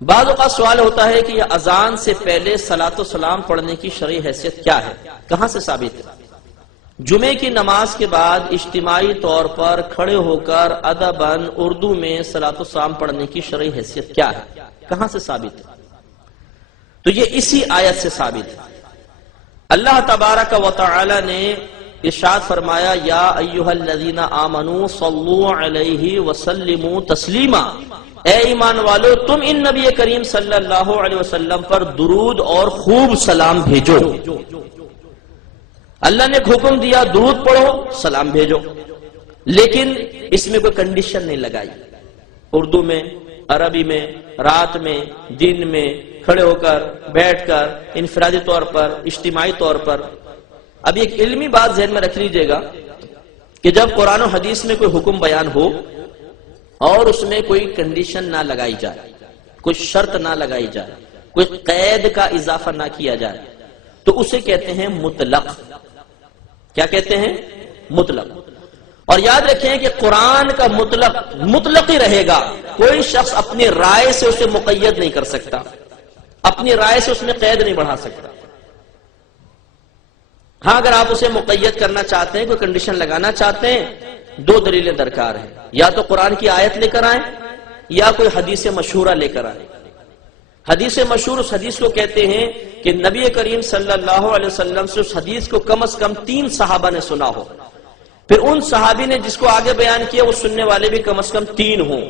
بعض اوقات سوال ہوتا ہے کہ یہ اذان سے پہلے صلاۃ و سلام پڑھنے کی شرعی حیثیت کیا ہے، کہاں سے ثابت ہے؟ جمعے کی نماز کے بعد اجتماعی طور پر کھڑے ہو کر ادباً اردو میں صلاۃ و سلام پڑھنے کی شرعی حیثیت کیا ہے، کہاں سے ثابت ہے؟ تو یہ اسی آیت سے ثابت ہے۔ اللہ تبارک و تعالی نے ارشاد فرمایا، یا ایھا الذین آمنوا صلوا علیہ وسلموا تسلیما، اے ایمان والو تم ان نبی کریم صلی اللہ علیہ وسلم پر درود اور خوب سلام بھیجو۔ اللہ نے حکم دیا درود پڑھو، سلام بھیجو، لیکن اس میں کوئی کنڈیشن نہیں لگائی۔ اردو میں، عربی میں، رات میں، دن میں، کھڑے ہو کر، بیٹھ کر، انفرادی طور پر، اجتماعی طور پر۔ اب ایک علمی بات ذہن میں رکھ لیجئے گا کہ جب قرآن و حدیث میں کوئی حکم بیان ہو اور اس میں کوئی کنڈیشن نہ لگائی جائے، کوئی شرط نہ لگائی جائے، کوئی قید کا اضافہ نہ کیا جائے، تو اسے کہتے ہیں مطلق۔ کیا کہتے ہیں؟ مطلق۔ اور یاد رکھیں کہ قرآن کا مطلق ہی رہے گا، کوئی شخص اپنی رائے سے اسے مقید نہیں کر سکتا، اپنی رائے سے اس میں قید نہیں بڑھا سکتا۔ ہاں اگر آپ اسے مقید کرنا چاہتے ہیں، کوئی کنڈیشن لگانا چاہتے ہیں، دو دلیلیں درکار ہیں، یا تو قرآن کی آیت لے کر آئیں یا کوئی حدیث مشہورہ لے کر آئیں۔ حدیث مشہور اس حدیث کو کہتے ہیں کہ نبی کریم صلی اللہ علیہ وسلم سے اس حدیث کو کم از کم 3 صحابہ نے سنا ہو، پھر ان صحابی نے جس کو آگے بیان کیا وہ سننے والے بھی کم از کم 3 ہوں،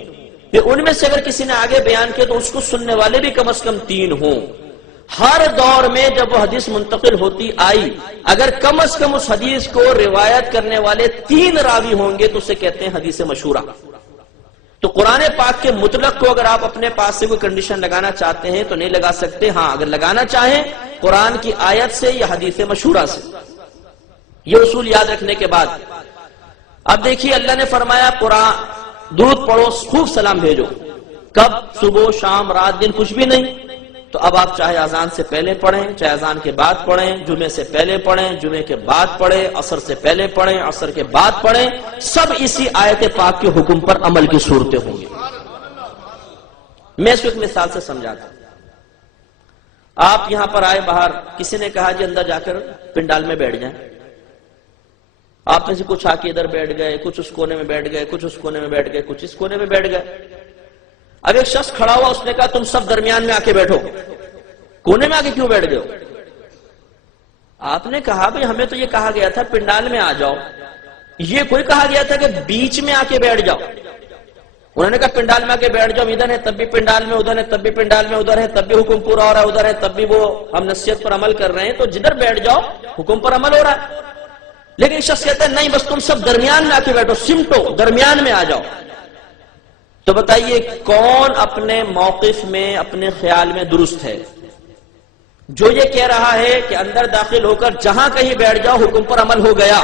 پھر ان میں سے اگر کسی نے آگے بیان کیا تو اس کو سننے والے بھی کم از کم 3 ہوں۔ ہر دور میں جب وہ حدیث منتقل ہوتی آئی، اگر کم از کم اس حدیث کو روایت کرنے والے 3 راوی ہوں گے تو اسے کہتے ہیں حدیث مشہورہ۔ تو قرآن پاک کے مطلق کو اگر آپ اپنے پاس سے کوئی کنڈیشن لگانا چاہتے ہیں تو نہیں لگا سکتے، ہاں اگر لگانا چاہیں قرآن کی آیت سے یا حدیث مشہورہ سے۔ یہ اصول یاد رکھنے کے بعد اب دیکھیے اللہ نے فرمایا قرآن درود پڑھو، خوب سلام بھیجو۔ کب؟ صبح، شام، رات، دن، کچھ بھی نہیں۔ تو اب آپ چاہے اذان سے پہلے پڑھیں، چاہے اذان کے بعد پڑھیں، جمعے سے پہلے پڑھیں، جمعے کے بعد پڑھیں، عصر سے پہلے پڑھیں، عصر کے بعد پڑھیں، سب اسی آیت پاک کے حکم پر عمل کی صورتیں ہوں گی۔ میں اس کو ایک مثال سے سمجھاتا ہوں۔ آپ یہاں پر آئے باہر، کسی نے کہا جی اندر جا کر پنڈال میں بیٹھ جائیں۔ آپ میں سے کچھ آ کے ادھر بیٹھ گئے، کچھ اس کونے میں بیٹھ گئے، کچھ اس کونے میں بیٹھ گئے، کچھ اس کونے میں بیٹھ گئے۔ اب ایک شخص کھڑا ہوا، اس نے کہا تم سب درمیان میں آ کے بیٹھو، کونے میں آ کے کیوں بیٹھ گئے ہو؟ آپ نے کہا بھئی ہمیں تو یہ کہا گیا تھا پنڈال میں آ جاؤ، یہ کوئی کہا گیا تھا کہ بیچ میں آ کے بیٹھ جاؤ۔ انہوں نے کہا پنڈال میں آ کے بیٹھ جاؤ، ادھر ہے تب بھی پنڈال میں، ادھر ہے تب بھی پنڈال میں، ادھر ہے تب بھی حکم پورا ہو رہا ہے، ادھر ہے تب بھی وہ ہم نصیحت پر عمل کر رہے ہیں، تو جدھر بیٹھ جاؤ حکم پر عمل ہو رہا ہے۔ لیکن شخص کہتا ہے نہیں، بس تم سب درمیان میں آ کے بیٹھو، سمٹو، درمیان میں آ جاؤ۔ تو بتائیے کون اپنے موقف میں، اپنے خیال میں درست ہے؟ جو یہ کہہ رہا ہے کہ اندر داخل ہو کر جہاں کہیں بیٹھ جاؤ حکم پر عمل ہو گیا،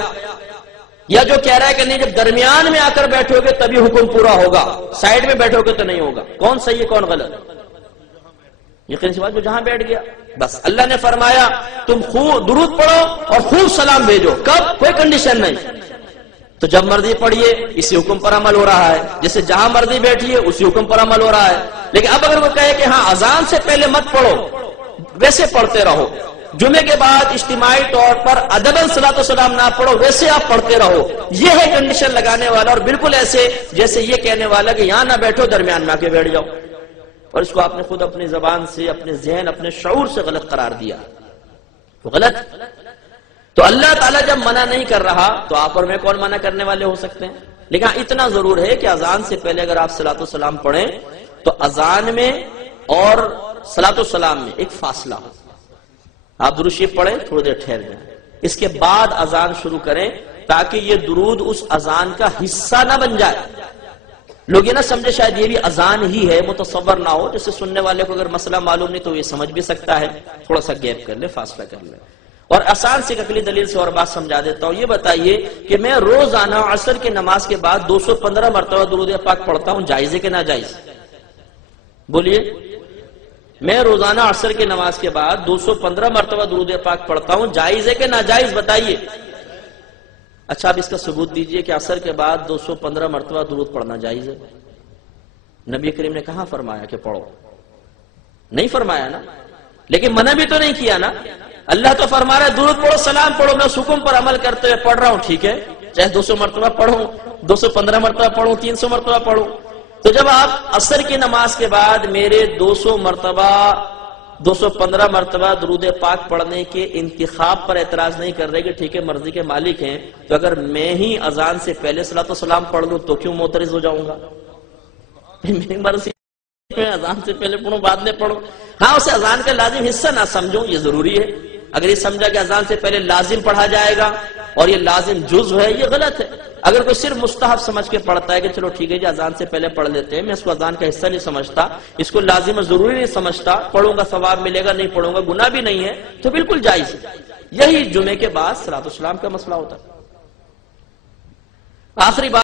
یا جو کہہ رہا ہے کہ نہیں جب درمیان میں آ کر بیٹھو گے تبھی حکم پورا ہوگا، سائیڈ میں بیٹھو گے تو نہیں ہوگا؟ کون صحیح ہے کون غلط؟ یقین سی بات جو جہاں بیٹھ گیا۔ بس اللہ نے فرمایا تم خوب درود پڑھو اور خوب سلام بھیجو۔ کب؟ کوئی کنڈیشن نہیں، تو جب مرضی پڑھیے، اسی حکم پر عمل ہو رہا ہے، جیسے جہاں مرضی بیٹھیے اسی حکم پر عمل ہو رہا ہے۔ لیکن اب اگر وہ کہے کہ ہاں اذان سے پہلے مت پڑھو، ویسے پڑھتے رہو، جمعے کے بعد اجتماعی طور پر ادباً صلاۃ و سلام نہ پڑھو، ویسے آپ پڑھتے رہو، یہ ہے کنڈیشن لگانے والا، اور بالکل ایسے جیسے یہ کہنے والا کہ یہاں نہ بیٹھو درمیان میں آ کے بیٹھ جاؤ، اور اس کو آپ نے خود اپنی زبان سے، اپنے ذہن، اپنے شعور سے غلط قرار دیا، تو غلط۔ تو اللہ تعالیٰ جب منع نہیں کر رہا تو آپ اور میں کون منع کرنے والے ہو سکتے ہیں؟ لیکن اتنا ضرور ہے کہ اذان سے پہلے اگر آپ صلاۃ و سلام پڑھیں تو اذان میں اور صلاۃ و سلام میں ایک فاصلہ ہو، آپ درود شریف پڑھیں، تھوڑی دیر ٹھہر جائیں، اس کے بعد اذان شروع کریں، تاکہ یہ درود اس اذان کا حصہ نہ بن جائے۔ لوگ یہ نہ سمجھے شاید یہ بھی اذان ہی ہے، متصور نہ ہو، جیسے سننے والے کو اگر مسئلہ معلوم نہیں تو یہ سمجھ بھی سکتا ہے، تھوڑا سا گیپ کر لے، فاصلہ کر لے۔ اور آسان سے عقلی دلیل سے اور بات سمجھا دیتا ہوں، یہ بتائیے کہ میں روزانہ عصر کی نماز کے بعد 215 مرتبہ درود پاک پڑھتا ہوں، جائز ہے کہ ناجائز؟ بولیے، میں روزانہ عصر کی نماز کے بعد 215 مرتبہ درود پاک پڑھتا ہوں، جائز ہے کہ ناجائز؟ بتائیے۔ اچھا اب اس کا ثبوت دیجئے کہ عصر کے بعد 215 مرتبہ درود پڑھنا جائز ہے؟ نبی کریم نے کہاں فرمایا کہ پڑھو؟ نہیں فرمایا نا، لیکن منع بھی تو نہیں کیا نا. اللہ تو فرما رہا ہے درود پڑھو، سلام پڑھو، میں اس حکم پر عمل کرتے ہوئے پڑھ رہا ہوں، ٹھیک ہے، چاہے 200 مرتبہ پڑھوں، 215 مرتبہ پڑھوں، 300 مرتبہ پڑھوں. تو جب آپ عصر کی نماز کے بعد میرے 200 مرتبہ 215 مرتبہ درود پاک پڑھنے کے انتخاب پر اعتراض نہیں کر رہے کہ ٹھیک ہے مرضی کے مالک ہیں، تو اگر میں ہی اذان سے پہلے صلاۃ و سلام پڑھ لوں تو کیوں معترض ہو جاؤں گا؟ میری مرضی میں اذان سے پہلے پڑھوں بعد میں پڑھوں. ہاں اسے اذان کا لازم حصہ نہ سمجھوں، یہ ضروری ہے. اگر یہ سمجھا کہ اذان سے پہلے لازم پڑھا جائے گا اور یہ لازم جزو ہے، یہ غلط ہے. اگر کوئی صرف مستحب سمجھ کے پڑھتا ہے کہ چلو ٹھیک ہے جی اذان سے پہلے پڑھ لیتے ہیں، میں اس کو اذان کا حصہ نہیں سمجھتا، اس کو لازم ضروری نہیں سمجھتا، پڑھوں گا ثواب ملے گا، نہیں پڑھوں گا گناہ بھی نہیں ہے، تو بالکل جائز ہے. یہی جمعے کے بعد صلاۃ السلام کا مسئلہ ہوتا ہے. آخری بات